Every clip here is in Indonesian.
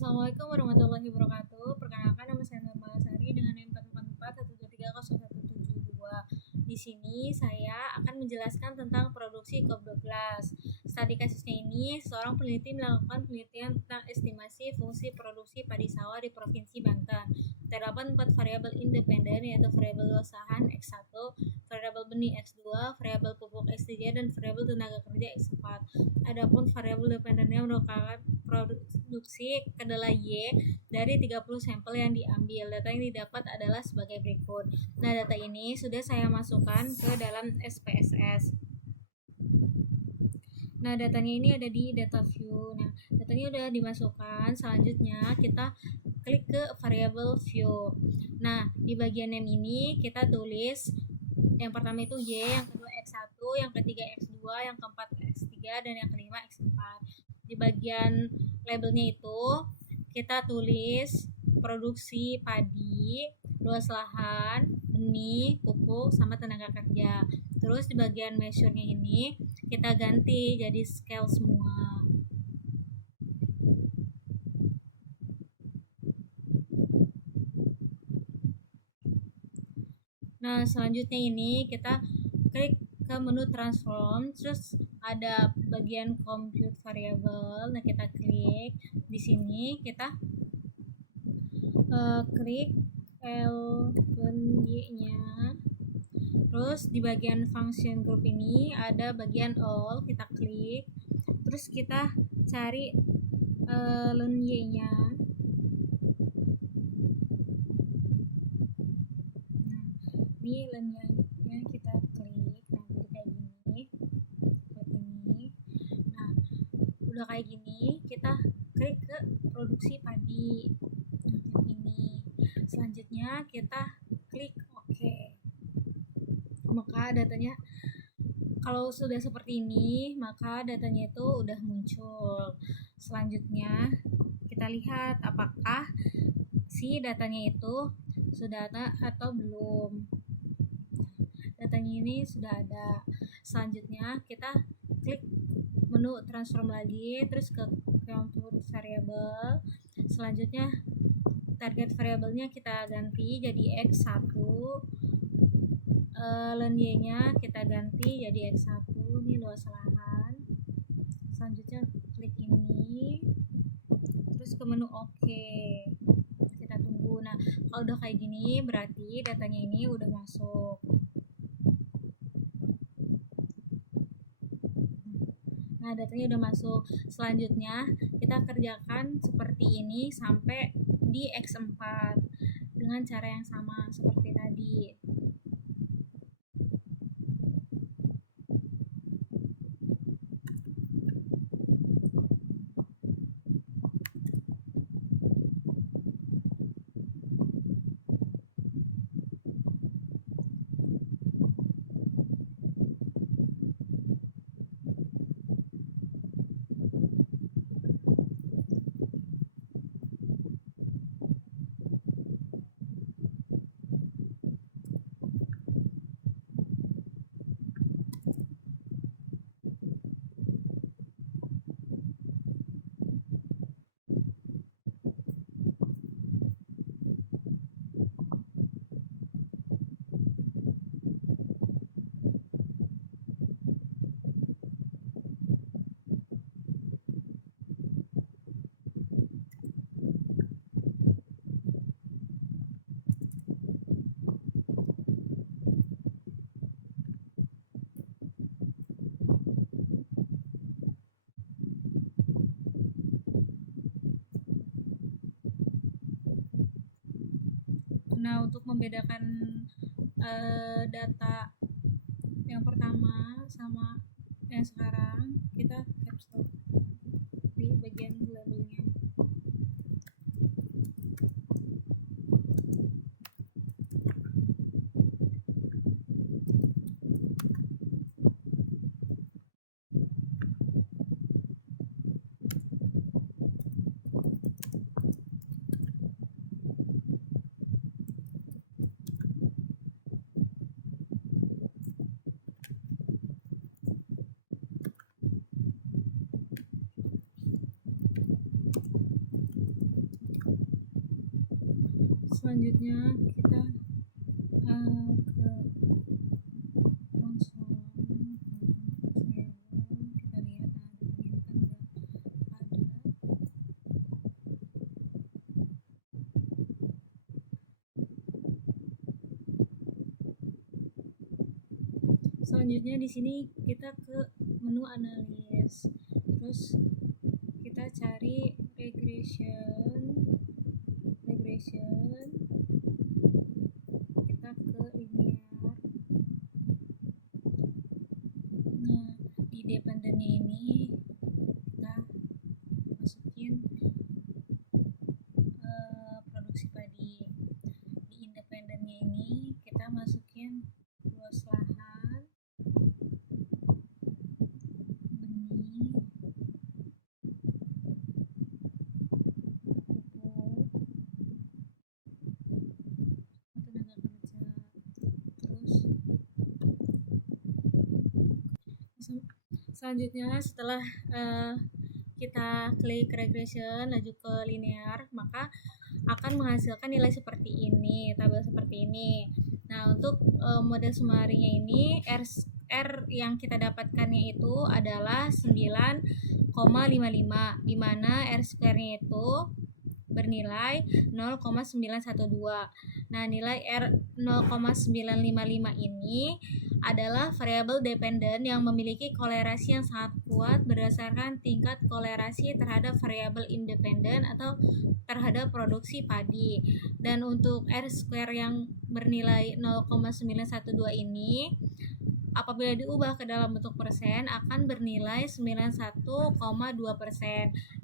Assalamualaikum warahmatullahi wabarakatuh. Perkenalkan, nama saya Nur Malasari dengan NIM 444130172. Di sini saya akan menjelaskan tentang produksi COP12. Studi kasusnya ini, seorang peneliti melakukan penelitian tentang estimasi fungsi produksi padi sawah di Provinsi Banten. Terdapat 4 variabel independen, yaitu variabel luasan X1, variabel benih X2, variabel pupuk X3, dan variabel tenaga kerja X4. Adapun variabel dependennya merupakan produksi kedelai Y dari 30 sampel yang diambil. Data yang didapat adalah sebagai berikut. Nah, data ini sudah saya masukkan ke dalam SPSS. Nah, datanya ini ada di data view. Nah, datanya udah dimasukkan. Selanjutnya kita klik ke variabel view. Nah, di bagian name ini kita tulis yang pertama itu Y, yang kedua X1, yang ketiga X2, yang keempat X3, dan yang kelima X4. Di bagian labelnya itu kita tulis produksi padi, luas lahan, benih, pupuk, sama tenaga kerja. Terus di bagian measure-nya ini kita ganti jadi scale semua. Nah, selanjutnya ini kita klik ke menu transform, terus ada bagian compute variable. Nah, kita klik di sini, kita klik L-Y-nya. Terus di bagian function group ini ada bagian all, kita klik. Terus kita cari y-nya. Nah, ini y-nya kita klik. Nah, jadi kayak gini. Buat ini. Nah, udah kayak gini, kita klik ke produksi padi. Nah, ini. Selanjutnya kita klik OK. Maka datanya, kalau sudah seperti ini, maka datanya itu udah muncul. Selanjutnya kita lihat apakah si datanya itu sudah ada atau belum. Datanya ini sudah ada. Selanjutnya kita klik menu transform lagi, terus ke compute variable. Selanjutnya target variabelnya kita ganti jadi X1, y-nya kita ganti jadi X1, ini luas lahan. Selanjutnya klik ini, terus ke menu OK, kita tunggu. Nah, kalau udah kayak gini berarti datanya ini udah masuk. Nah, datanya udah masuk. Selanjutnya kita kerjakan seperti ini sampai di X4 dengan cara yang sama seperti tadi. Nah, untuk membedakan data yang pertama sama yang sekarang, kita caps lock di bagian labelnya. Selanjutnya kita ke konsol. Kita lihat, ini kan udah ada. Selanjutnya di sini kita ke menu analis, terus kita cari regression, kita ke linear. Nah, di dependennya ini kita masukin produksi padi. Di independennya ini kita masukin luas lahan, benih, pupuk, tenaga kerja. Terus selanjutnya setelah kita klik regression lanjut ke linear, maka akan menghasilkan nilai seperti ini, tabel seperti ini. Nah, untuk model summary-nya ini R yang kita dapatkannya itu adalah 9,55, di mana R square-nya itu bernilai 0,912. Nah, nilai R 0,955 ini adalah variabel dependen yang memiliki kolerasi yang sangat kuat berdasarkan tingkat kolerasi terhadap variabel independen atau terhadap produksi padi. Dan untuk R square yang bernilai 0,912 ini apabila diubah ke dalam bentuk persen akan bernilai 91,2%,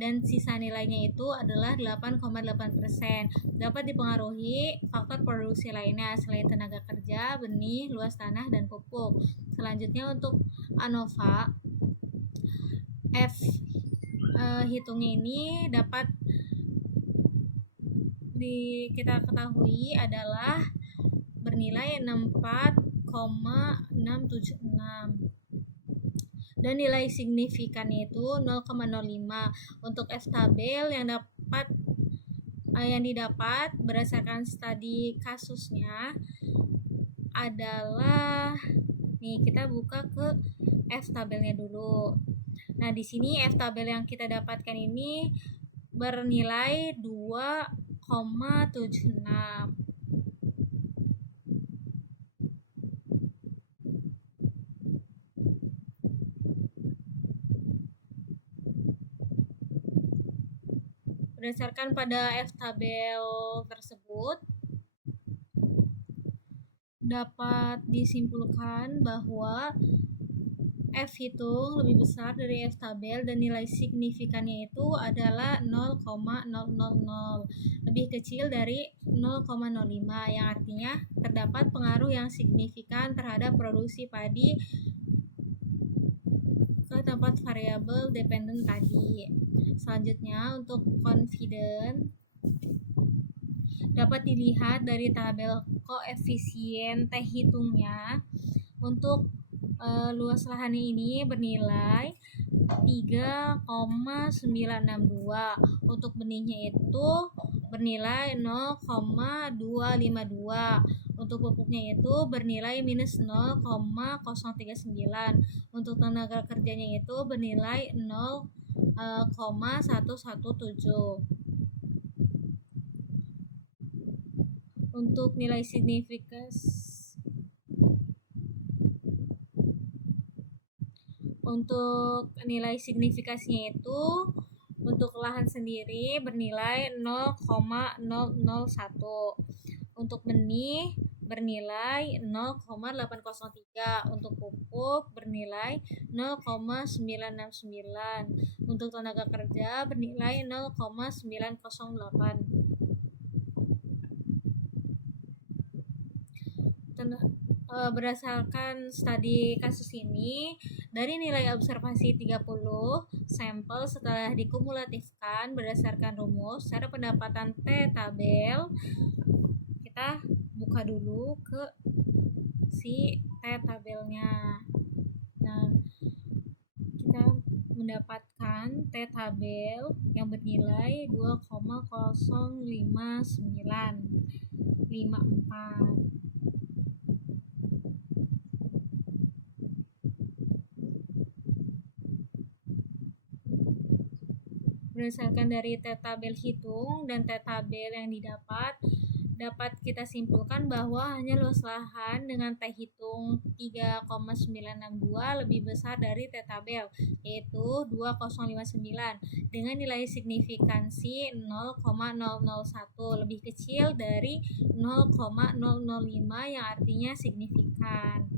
dan sisa nilainya itu adalah 8,8%. Dapat dipengaruhi faktor produksi lainnya selain tenaga kerja, benih, luas tanah, dan pupuk. Selanjutnya untuk ANOVA, F hitungnya ini dapat kita ketahui adalah bernilai 64,676, dan nilai signifikannya itu 0,05. Untuk F tabel yang didapat berdasarkan studi kasusnya adalah, nih kita buka ke F tabelnya dulu. Nah, di sini F tabel yang kita dapatkan ini bernilai 2,76. Berdasarkan pada F tabel tersebut, dapat disimpulkan bahwa F hitung lebih besar dari F tabel dan nilai signifikannya itu adalah 0,000, lebih kecil dari 0,05, yang artinya terdapat pengaruh yang signifikan terhadap produksi padi ke tempat variabel dependen tadi. Selanjutnya untuk confident dapat dilihat dari tabel koefisien T hitungnya. Untuk luas lahan ini bernilai 3,962. Untuk benihnya itu bernilai 0,252. Untuk pupuknya itu bernilai minus 0,039. Untuk tenaga kerjanya itu bernilai 0,117. Untuk nilai signifikasinya itu untuk lahan sendiri bernilai 0,001. Untuk benih bernilai 0,803. Untuk pupuk bernilai 0,969. Untuk tenaga kerja bernilai 0,908. Berdasarkan studi kasus ini, dari nilai observasi 30 sampel setelah dikumulatifkan berdasarkan rumus cara pendapatan T tabel, kita buka dulu ke si T tabelnya. Nah, kita mendapatkan T tabel yang bernilai 2,05954. Berdasarkan dari T tabel hitung dan T tabel yang dapat kita simpulkan bahwa hanya luas lahan dengan T hitung 3,962 lebih besar dari T tabel, yaitu 2059, dengan nilai signifikansi 0,001, lebih kecil dari 0,005 yang artinya signifikan.